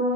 Je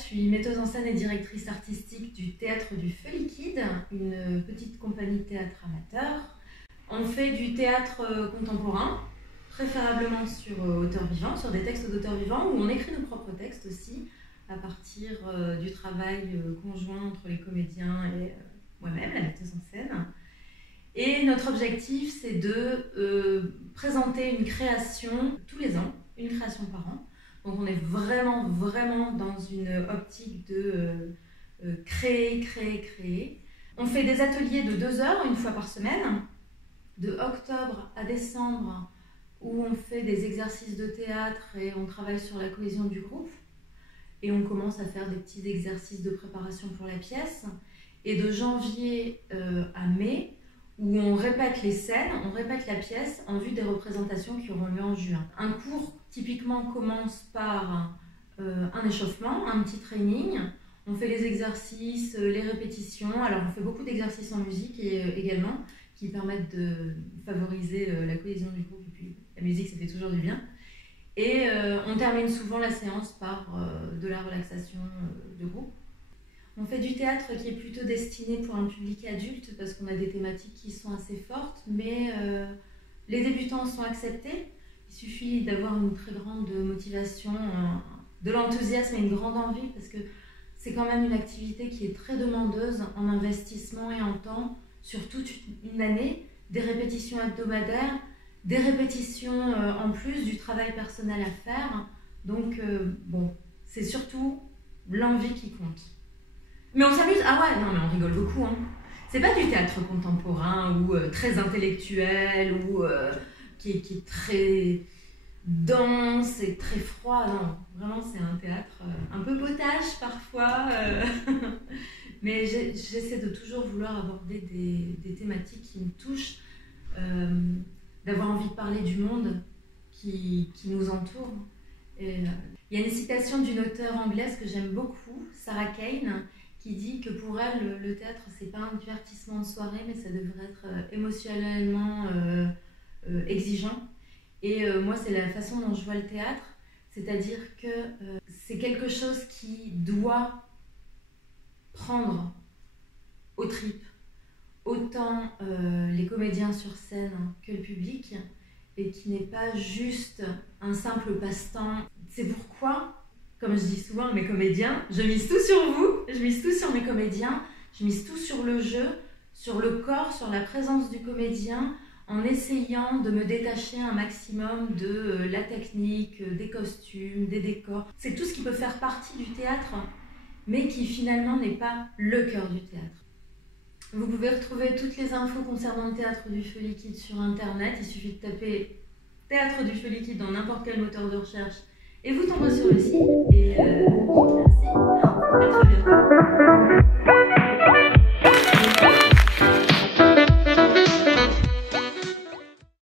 suis metteuse en scène et directrice artistique du Théâtre du Feu Liquide, une petite compagnie de théâtre amateur. On fait du théâtre contemporain, préférablement sur auteur vivant, sur des textes d'auteurs vivants, où on écrit nos propres textes aussi, à partir du travail conjoint entre les comédiens et moi-même, la metteuse en scène. Et notre objectif, c'est de présenter une création tous les ans, une création par an. Donc on est vraiment dans une optique de créer. On fait des ateliers de 2 heures, une fois par semaine, de octobre à décembre, où on fait des exercices de théâtre et on travaille sur la cohésion du groupe. Et on commence à faire des petits exercices de préparation pour la pièce. Et de janvier à mai, où on répète les scènes, on répète la pièce en vue des représentations qui auront lieu en juin. Un cours typiquement commence par un échauffement, un petit training. On fait les exercices, les répétitions. Alors on fait beaucoup d'exercices en musique également, qui permettent de favoriser la cohésion du groupe. Et puis la musique, ça fait toujours du bien. Et on termine souvent la séance par de la relaxation de groupe. On fait du théâtre qui est plutôt destiné pour un public adulte parce qu'on a des thématiques qui sont assez fortes, mais les débutants sont acceptés. Il suffit d'avoir une très grande motivation, de l'enthousiasme et une grande envie parce que c'est quand même une activité qui est très demandeuse en investissement et en temps sur toute une année, des répétitions hebdomadaires, des répétitions en plus du travail personnel à faire. Donc bon, c'est surtout l'envie qui compte. Mais on s'amuse, ah ouais, non mais on rigole beaucoup, hein. C'est pas du théâtre contemporain ou très intellectuel ou qui est très dense et très froid, non. Vraiment c'est un théâtre un peu potache parfois, mais j'essaie de toujours vouloir aborder des thématiques qui me touchent, d'avoir envie de parler du monde qui nous entoure. Et, il y a une citation d'une auteure anglaise que j'aime beaucoup, Sarah Kane, qui dit que pour elle, le théâtre, c'est pas un divertissement de soirée, mais ça devrait être émotionnellement exigeant. Et moi, c'est la façon dont je vois le théâtre, c'est-à-dire que c'est quelque chose qui doit prendre aux tripes autant les comédiens sur scène que le public, et qui n'est pas juste un simple passe-temps. C'est pourquoi, comme je dis souvent à mes comédiens, je mise tout sur vous, je mise tout sur mes comédiens, je mise tout sur le jeu, sur le corps, sur la présence du comédien, en essayant de me détacher un maximum de la technique, des costumes, des décors. C'est tout ce qui peut faire partie du théâtre, mais qui finalement n'est pas le cœur du théâtre. Vous pouvez retrouver toutes les infos concernant le Théâtre du Feu Liquide sur Internet. Il suffit de taper Théâtre du Feu Liquide dans n'importe quel moteur de recherche et vous tomberez sur le site. Et merci. À très bientôt.